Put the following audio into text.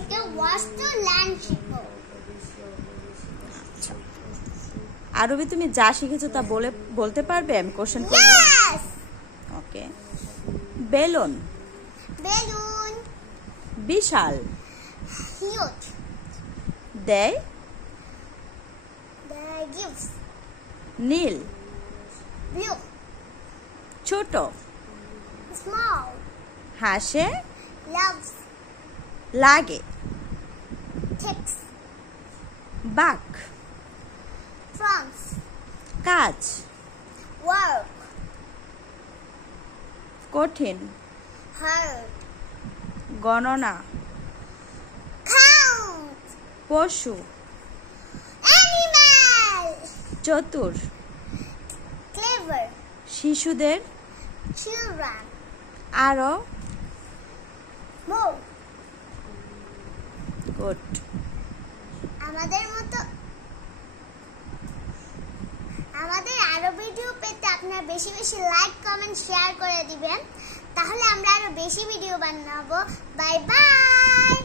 থেকে watch two land শিখো। আচ্ছা, আরবি তুমি যা শিখেছো তা বলতে পারবে? আমি কোশ্চেন করব। ইয়েস। ওকে। বেলুন। বেলুন। বিশাল। হিউজ। দেয়। They gives. নীল। Blue. ছোট। Small. হাসে। Loves. লাগে। Takes. বাক। Trunks. কাজ। Work. কঠিন। Hard. গণনা। Count. পশু। Animal. চতুর। Clever. শিশুদের। Children. আরো। More. গুড। আমাদের আরো ভিডিও পেতে আপনারা বেশি বেশি লাইক কমেন্ট শেয়ার করে দিবেন, তাহলে আমরা আরো বেশি ভিডিও বানাবো। Bye bye.